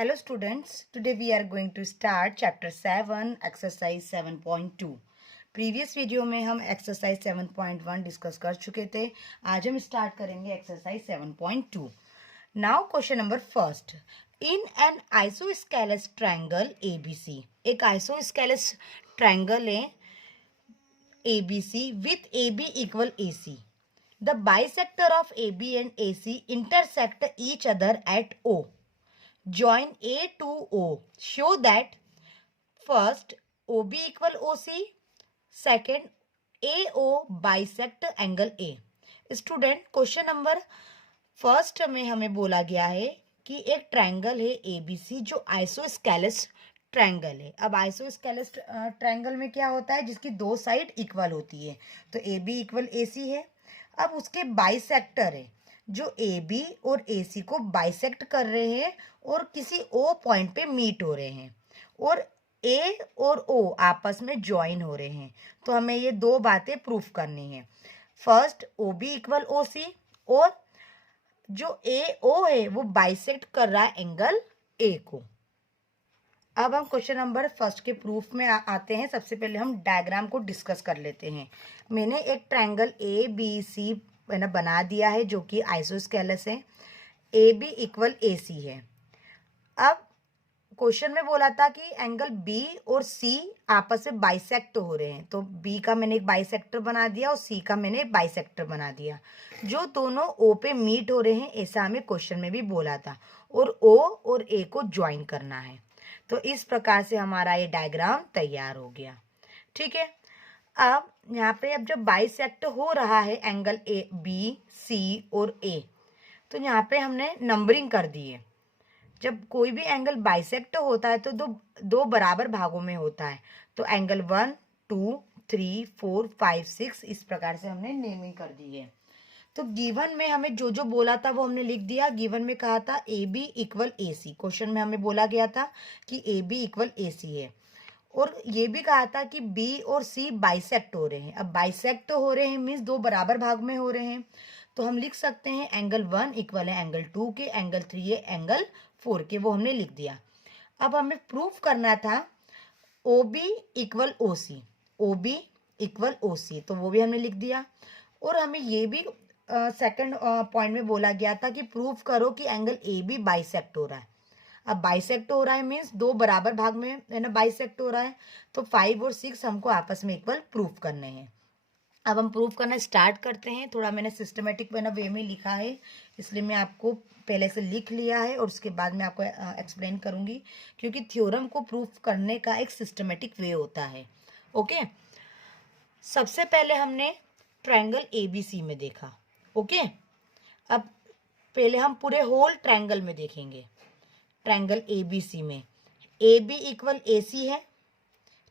Hello students, today we are going to start chapter 7 exercise 7.2. Previous video में हम exercise 7.1 discuss कर चुके थे. आज हम स्टार्ट करेंगे exercise 7.2. Now question number first. In an isosceles triangle ABC, एक आइसोस्केलस ट्रायंगल है ABC with AB equal AC. The bisector of AB and AC intersect each other at O. Join A to O. Show that first OB equal OC, second AO bisect angle A. Student question number first में हमें बोला गया है कि एक triangle है ABC जो isosceles triangle है. अब आइसोस्केलस ट्रायंगल में क्या होता है, जिसकी दो साइड इक्वल होती है. तो AB इक्वल AC है. अब उसके बाइसेक्टर है जो AB और AC को बाइसेक्ट कर रहे हैं और किसी O पॉइंट पे मीट हो रहे हैं और A और O आपस में ज्वाइन हो रहे हैं. तो हमें ये दो बातें प्रूफ करनी है. फर्स्ट OB इक्वल OC और जो AO है वो बाइसेक्ट कर रहा है एंगल A को. अब हम क्वेश्चन नंबर फर्स्ट के प्रूफ में आते हैं. सबसे पहले हम डायग्राम को डिस्कस कर लेते हैं. मैंने एक ट्रायंगल ABC मैंने बना दिया है जो कि आइसोस्केलस है. AB इक्वल AC है. अब क्वेश्चन में बोला था कि एंगल B और C आपस में बाइसेक्ट हो रहे हैं. तो B का मैंने एक बाइसेक्टर बना दिया और C का मैंने एक बाइसेक्टर बना दिया जो दोनों O पे मीट हो रहे हैं. ऐसा हमें क्वेश्चन में भी बोला था और O और A को ज्वाइन करना है. तो इस प्रकार से हमारा ये डायग्राम तैयार हो गया. ठीक है. अब यहाँ पे अब जब बाइसेक्ट हो रहा है एंगल ए बी सी और ए, तो यहाँ पे हमने नंबरिंग कर दी है. जब कोई भी एंगल बाइसेक्ट होता है तो दो बराबर भागों में होता है. तो एंगल 1 2 3 4 5 6 इस प्रकार से हमने नेमिंग कर दी है. तो गिवन में हमें जो जो बोला था वो हमने लिख दिया. गिवन में कहा था AB इक्वल AC. क्वेश्चन में हमें बोला गया था कि AB इक्वल AC है और ये भी कहा था कि B और C बाइसेक्ट हो रहे हैं. अब बाइसेक्ट हो रहे हैं मीन्स दो बराबर भाग में हो रहे हैं. तो हम लिख सकते हैं एंगल 1 इक्वल है एंगल 2 के, एंगल 3 है एंगल 4 के. वो हमने लिख दिया. अब हमें प्रूफ करना था OB equal OC. OB equal OC तो वो भी हमने लिख दिया. और हमें ये भी सेकंड पॉइंट में बोला गया था कि प्रूफ करो कि एंगल AB बाइसेक्ट हो रहा है. अब बाइसेक्ट हो रहा है मीन्स दो बराबर भाग में है ना बाइसेक्ट हो रहा है. तो 5 और 6 हमको आपस में इक्वल प्रूफ करने हैं. अब हम प्रूफ करना स्टार्ट करते हैं. थोड़ा मैंने सिस्टमेटिक वे में लिखा है इसलिए मैं आपको पहले से लिख लिया है और उसके बाद मैं आपको एक्सप्लेन करूंगी क्योंकि थ्योरम को प्रूफ करने का एक सिस्टमेटिक वे होता है. ओके. सबसे पहले हमने ट्रायंगल ABC में देखा. ओके. अब पहले हम पूरे होल ट्रायंगल में देखेंगे. ट्रायंगल ABC में AB इक्वल AC है.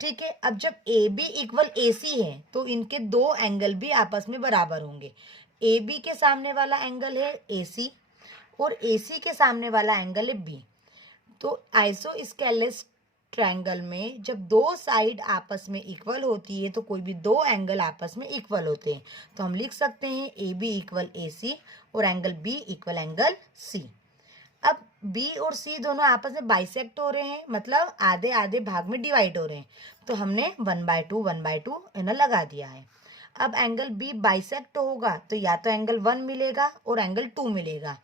ठीक है. अब जब AB इक्वल AC है तो इनके दो एंगल भी आपस में बराबर होंगे. AB के सामने वाला एंगल है AC और AC के सामने वाला एंगल है B. तो आइसोस्केलस ट्रायंगल में जब दो साइड आपस में इक्वल होती है तो कोई भी दो एंगल आपस में इक्वल होते हैं. तो हम लिख सकते हैं AB इक्वल AC और angle B equal angle C. अब B और C दोनों आपस में बाइसेक्ट हो रहे हैं मतलब आधे आधे भाग में डिवाइड हो रहे हैं. तो हमने 1/2 है ना लगा दिया है. अब एंगल B बाइसेक्ट होगा तो या तो एंगल 1 मिलेगा और एंगल 2 मिलेगा.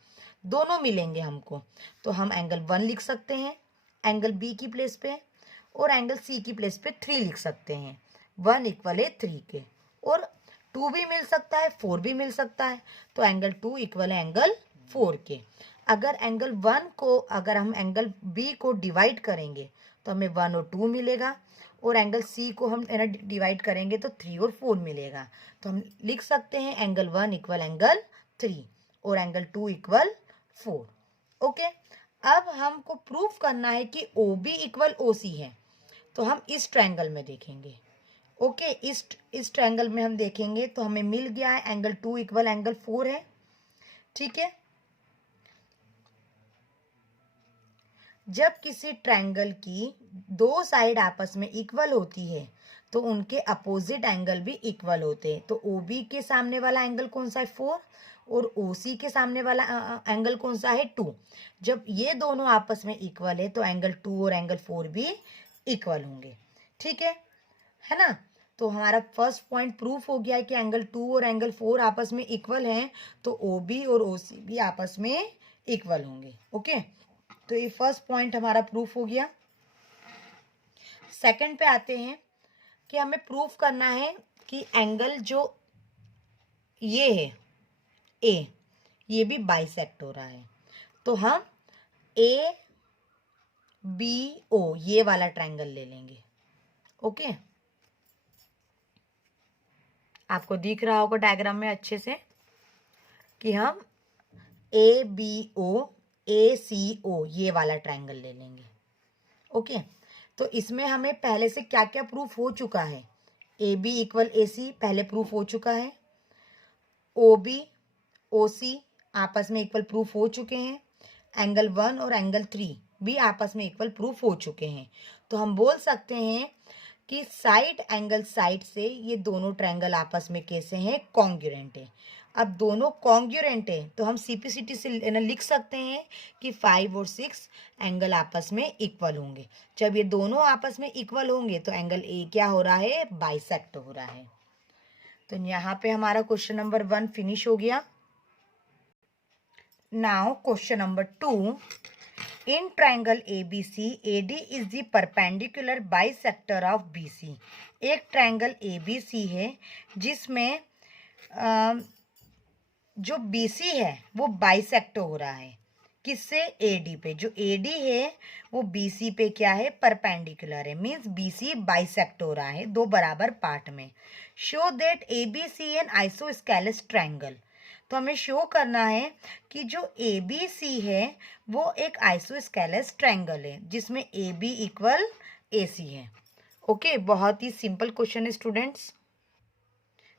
दोनों मिलेंगे हमको. तो हम एंगल 1 लिख सकते हैं एंगल B की प्लेस पे और एंगल C की प्लेस पे 3 लिख सकते हैं. 1 इक्वल है 3 के और 2 भी मिल सकता है 4 भी मिल सकता है. तो एंगल 2 इक्वल है एंगल 4 के. अगर एंगल 1 को अगर हम एंगल B को डिवाइड करेंगे तो हमें 1 और 2 मिलेगा और एंगल C को हम डिवाइड करेंगे तो 3 और 4 मिलेगा. तो हम लिख सकते हैं एंगल 1 इक्वल एंगल 3 और एंगल 2 इक्वल 4. ओके. अब हमको प्रूफ करना है कि OB इक्वल OC है. तो हम इस ट्रायंगल में देखेंगे. ओके. इस ट्रायंगल में हम देखेंगे तो हमें मिल गया है एंगल 2 इक्वल एंगल 4 है. ठीक है. जब किसी ट्रायंगल की दो साइड आपस में इक्वल होती है तो उनके अपोजिट एंगल भी इक्वल होते हैं. तो OB के सामने वाला एंगल कौन सा है 4 और OC के सामने वाला एंगल कौन सा है 2। जब ये दोनों आपस में इक्वल है तो एंगल 2 और एंगल 4 भी इक्वल होंगे। ठीक है ना। तो हमारा फर्स्ट पॉइंट प्रूफ हो गया है कि एंगल 2 और एंगल 4 आपस में इक्वल हैं, तो OB और OC भी आपस में इक्वल होंगे। ओके, तो ये फर्स्ट पॉइंट हमारा प्रूफ हो गया। सेकंड पे आते हैं कि हमें प्रूफ करना है कि एंगल जो ये है ए, ये भी बाइसेक्ट हो रहा है। तो हम ABO ये वाला ट्रायंगल ले लेंगे। ओके, आपको दिख रहा होगा डायग्राम में अच्छे से कि हम ABO ACO ये वाला ट्रायंगल ले लेंगे। ओके, तो इसमें हमें पहले से क्या क्या प्रूफ हो चुका है। AB इक्वल AC पहले प्रूफ हो चुका है। OB OC आपस में इक्वल प्रूफ हो चुके हैं। एंगल 1 और एंगल 3 भी आपस में इक्वल प्रूफ हो चुके हैं। तो हम बोल सकते हैं कि साइड एंगल साइड से ये दोनों ट्रायंगल आपस में कैसे हैं, कॉन्ग्रुएंट है। अब दोनों कॉन्ग्रुएंट है तो हम CPCT से लिख सकते हैं कि 5 और 6 एंगल आपस में इक्वल होंगे। जब ये दोनों आपस में इक्वल होंगे तो एंगल A क्या हो रहा है, बाइसेक्ट हो रहा है। तो यहाँ पे हमारा क्वेश्चन नंबर 1 फिनिश हो गया। Now question number 2, in triangle ABC AD is the perpendicular bisector of BC। एक ट्रायंगल ABC है जिसमें जो BC है वो बाइसेक्ट हो रहा है। किससे, AD पे। जो AD है वो BC पे क्या है, परपेंडिकुलर है। मींस BC बाइसेक्ट हो रहा है दो बराबर पार्ट में। Show that ABC an isosceles triangle. तो हमें शो करना है कि जो ABC है वो एक आइसोस्केलेस ट्रायंगल है जिसमें AB इक्वल AC है। ओके, बहुत ही सिंपल क्वेश्चन है स्टूडेंट्स।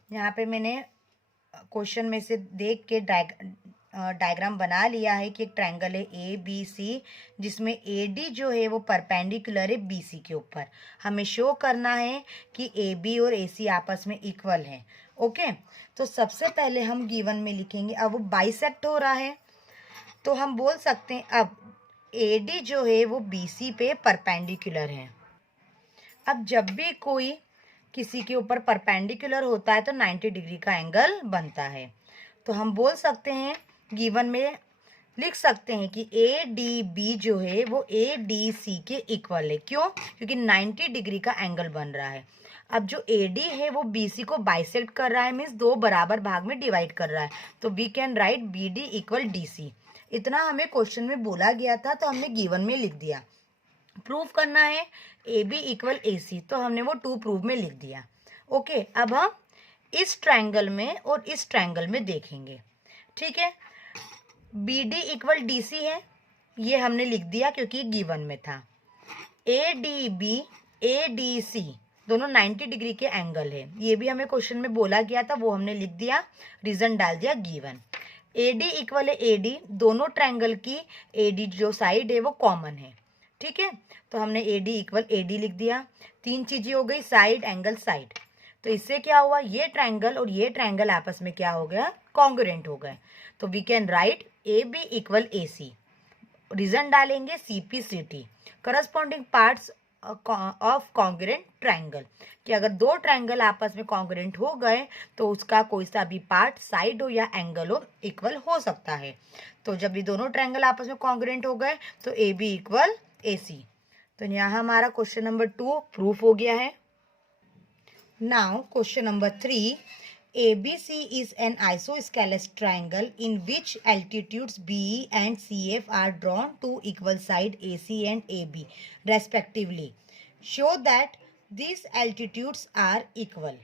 यहाँ पे मैंने क्वेश्चन में से देख के डायग्राम बना लिया है कि एक ट्रायंगल है ABC जिसमें AD जो है वो परपेंडिकुलर है BC के ऊपर। हमें शो करना है कि AB और AC आपस में इक्वल है। ओके, तो सबसे पहले हम गिवन में लिखेंगे। अब वो बाइसेक्ट हो रहा है तो हम बोल सकते हैं अब AD जो है वो BC पे परपेंडिकुलर है। अब जब भी कोई किसी के ऊपर परपेंडिकुलर होता है तो 90 डिग्री का एंगल बनता है। तो हम बोल सकते हैं, गिवन में लिख सकते हैं कि ADB जो है वो ADC के इक्वल है। क्यों, क्योंकि 90 डिग्री का एंगल बन रहा है। अब जो AD है वो BC को बाइसेक्ट कर रहा है, मीन्स दो बराबर भाग में डिवाइड कर रहा है। तो we can write BD equal DC। इतना हमें क्वेश्चन में बोला गया था तो हमने गिवन में लिख दिया। प्रूफ करना है AB इक्वल AC, तो हमने वो 2 प्रूफ में लिख दिया। ओके, अब हम इस ट्रायंगल में और इस ट्रायंगल में देखेंगे। ठीक है, BD इक्वल DC है, ये हमने लिख दिया क्योंकि गिवन में था। ADB ADC दोनों 90 डिग्री के एंगल है, ये भी हमें क्वेश्चन में बोला गया था, वो हमने लिख दिया, रीजन डाल दिया गिवन। AD इक्वल है AD, दोनों ट्रायंगल की AD जो साइड है वो कॉमन है। ठीक है, तो हमने AD इक्वल AD लिख दिया। 3 चीजें हो गई, साइड एंगल साइड। तो इससे क्या हुआ, ये ट्रायंगल और ये ट्रायंगल आपस में क्या हो गया, कॉन्ग्रुएंट हो गए। तो we can write AB equal AC। Reason डालेंगे CPCT, corresponding parts of congruent triangle, कि अगर दो ट्रायंगल आपस में कॉन्ग्रुएंट हो गए तो उसका कोई सा भी पार्ट, साइड हो या एंगल हो, इक्वल हो सकता है। तो जब ये दोनों ट्रायंगल आपस में कॉन्ग्रुएंट हो गए तो AB इक्वल AC। तो यहाँ हमारा क्वेश्चन नंबर 2 प्रूफ हो गया है। Now question number 3, ABC is an isosceles triangle in which altitudes BE and CF are drawn to equal side AC and AB respectively. Show that these altitudes are equal.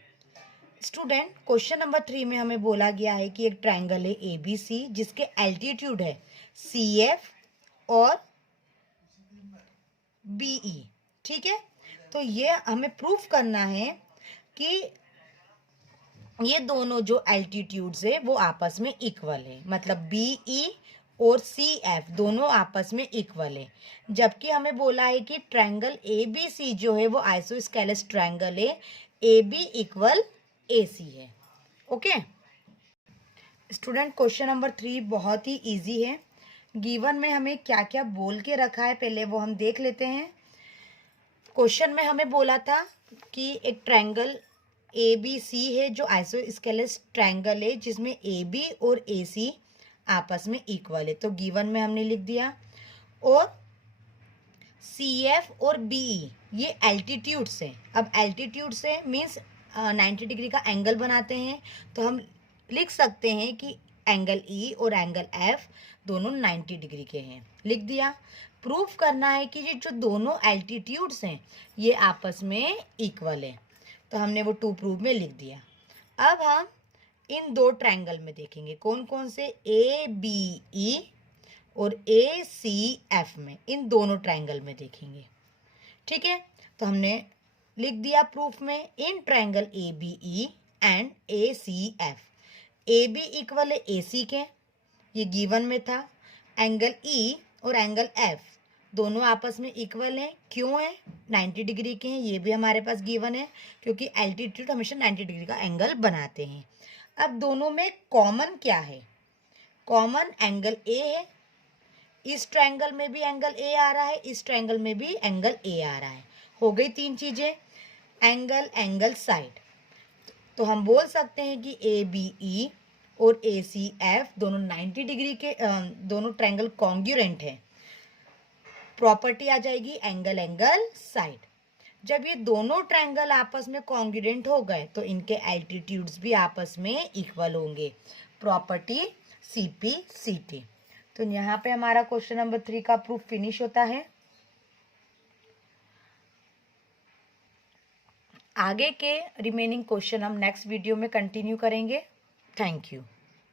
Student, question number 3 में हमें बोला गया है कि एक triangle है ABC जिसके altitude है CF और BE। ठीक है, तो ये हमें प्रूफ करना है कि ये दोनों जो एल्टीट्यूड्स है वो आपस में इक्वल है, मतलब BE और CF दोनों आपस में इक्वल है। जबकि हमें बोला है कि ट्रायंगल ABC जो है वो आइसोस्केलेस ट्रायंगल है, AB इक्वल AC है। ओके, स्टूडेंट क्वेश्चन नंबर 3 बहुत ही इजी है। गिवन में हमें क्या क्या बोल के रखा है पहले वो हम देख लेते हैं। क्वेश्चन में हमें बोला था कि एक ट्रायंगल ए बी सी है जो आइसोस्केलेस ट्रायंगल है जिसमें ए बी और ए सी आपस में इक्वल है, तो गिवन में हमने लिख दिया। और सी एफ और बी ई ये एल्टीट्यूड से, अब एल्टीट्यूड से मीन्स 90 डिग्री का एंगल बनाते हैं, तो हम लिख सकते हैं कि एंगल ई और एंगल एफ दोनों 90 डिग्री के हैं, लिख दिया। प्रूफ करना है कि ये जो दोनों एल्टीट्यूड्स हैं ये आपस में इक्वल है, तो हमने वो टू प्रूफ में लिख दिया। अब हम इन दो ट्रायंगल में देखेंगे कौन कौन से, ए बी ई और ए सी एफ में, इन दोनों ट्रायंगल में देखेंगे। ठीक है, तो हमने लिख दिया प्रूफ में, in triangle A B E and A C F, A B equal है ए सी के, ये गिवन में था। एंगल ई और एंगल एफ दोनों आपस में इक्वल हैं, क्यों है, 90 डिग्री के हैं, ये भी हमारे पास गिवन है क्योंकि एल्टीट्यूड हमेशा 90 डिग्री का एंगल बनाते हैं। अब दोनों में कॉमन क्या है, कॉमन एंगल ए है, इस ट्रायंगल में भी एंगल ए आ रहा है, इस ट्रायंगल में भी एंगल ए आ रहा है, हो गई तीन चीजें। एंगल एंगल साइड, तो हम बोल सकते हैं कि ए बी ई और ए सी एफ दोनों 90 डिग्री के दोनों ट्रायंगल कॉन्ग्रुएंट है, प्रॉपर्टी आ जाएगी एंगल एंगल साइड। जब ये दोनों ट्रायंगल आपस में कॉन्ग्रुएंट हो गए तो इनके एल्टीट्यूड्स भी आपस में इक्वल होंगे, property C P C T. तो यहाँ पे हमारा क्वेश्चन नंबर 3 का प्रूफ फिनिश होता है। आगे के रिमेनिंग क्वेश्चन हम नेक्स्ट वीडियो में कंटिन्यू करेंगे। Thank you.